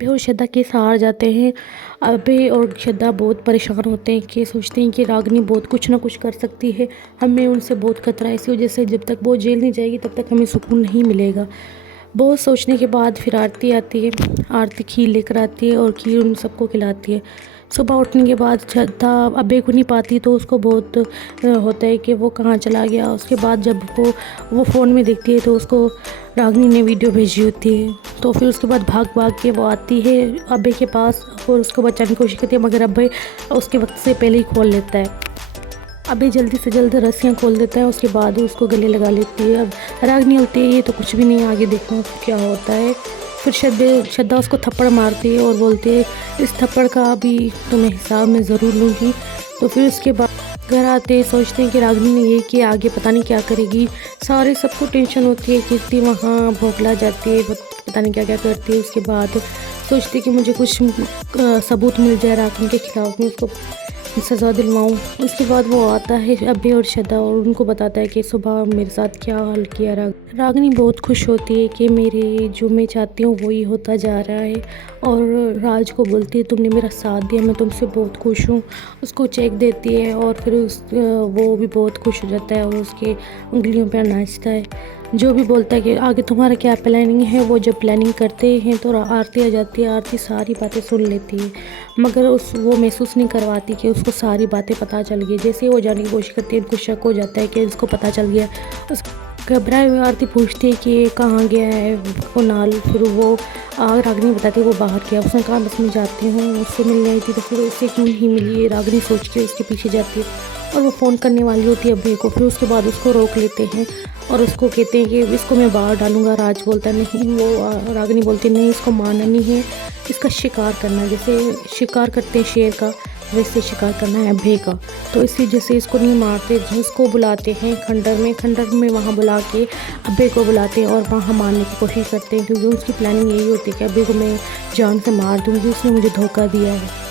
अभय और श्रद्धा केस हार जाते हैं। अभय और श्रद्धा बहुत परेशान होते हैं कि सोचते हैं कि रागिनी बहुत कुछ ना कुछ कर सकती है, हमें उनसे बहुत खतरा है, इसी वजह से जब तक वो जेल नहीं जाएगी तब तक हमें सुकून नहीं मिलेगा। बहुत सोचने के बाद फिर आरती आती है। आरती खीर लेकर आती है और खीर उन सबको खिलाती है। सुबह उठने के बाद श्रद्धा अभय को नहीं पाती तो उसको बहुत होता है कि वो कहाँ चला गया। उसके बाद जब वो फ़ोन में देखती है तो उसको रागिनी ने वीडियो भेजी होती है। तो फिर उसके बाद भाग भाग के वो आती है अभय के पास और उसको बचाने की कोशिश करती है, मगर अभय उसके वक्त से पहले ही खोल लेता है। अभय जल्दी से जल्द रस्सियाँ खोल देता है, उसके बाद वो उसको गले लगा लेती है। अब रागिनी होती है ये तो कुछ भी नहीं, आगे देखना क्या होता है। फिर श्रद्धा उसको थप्पड़ मारती है और बोलती है इस थप्पड़ का भी तुम्हें हिसाब में ज़रूर लूँगी। तो फिर उसके बाद घर आते हैं, सोचते हैं कि रागिनी ने ये किया, आगे पता नहीं क्या करेगी। सारे सबको टेंशन होती है, कीर्ति वहाँ बौखला जाती है, पता नहीं क्या क्या करती है। उसके बाद सोचती है कि मुझे कुछ सबूत मिल जाए रागिनी के खिलाफ में, उसको सज़ा दिलवाऊँ। उसके बाद वो आता है अभय और श्रद्धा और उनको बताता है कि सुबह मेरे साथ क्या हाल किया। रागिनी बहुत खुश होती है कि मेरे जो मैं चाहती हूँ वही होता जा रहा है, और राज को बोलती है तुमने मेरा साथ दिया, मैं तुमसे बहुत खुश हूँ। उसको चेक देती है और फिर वो भी बहुत खुश हो जाता है और उसके उंगलियों पर नाचता है। जो भी बोलता है कि आगे तुम्हारा क्या प्लानिंग है, वो जब प्लानिंग करते हैं तो आरती आ जाती है। आरती सारी बातें सुन लेती है, मगर वो महसूस नहीं करवाती कि उसको सारी बातें पता चल गई। जैसे वो जाने की कोशिश करती है उनको शक हो जाता है कि इसको पता चल गया। उस घबराए हुए आरती पूछती है कि कहाँ गया है कुणाल। फिर वो रागिनी बताती है वो बाहर गया। उसने कहा बस मैं जाती हूँ, उससे मिलने आई थी। तो फिर उससे क्यों नहीं मिली, रागिनी सोच के उसके पीछे जाती है और वो फ़ोन करने वाली होती है अभय को। फिर उसके बाद उसको रोक लेते हैं और उसको कहते हैं कि इसको मैं बाहर डालूंगा। राज बोलता नहीं, वो रागिनी बोलती नहीं, इसको मारना नहीं है, इसका शिकार करना है। जैसे शिकार करते हैं शेर का, वैसे शिकार करना है अभय का। तो इसी जैसे इसको नहीं मारते, उसको बुलाते हैं खंडर में वहाँ बुला के अभय को बुलाते हैं और वहाँ मारने की कोशिश करते हैं, क्योंकि उसकी प्लानिंग यही होती है कि अभय को मैं जान से मार दूँगी, उसने मुझे धोखा दिया है।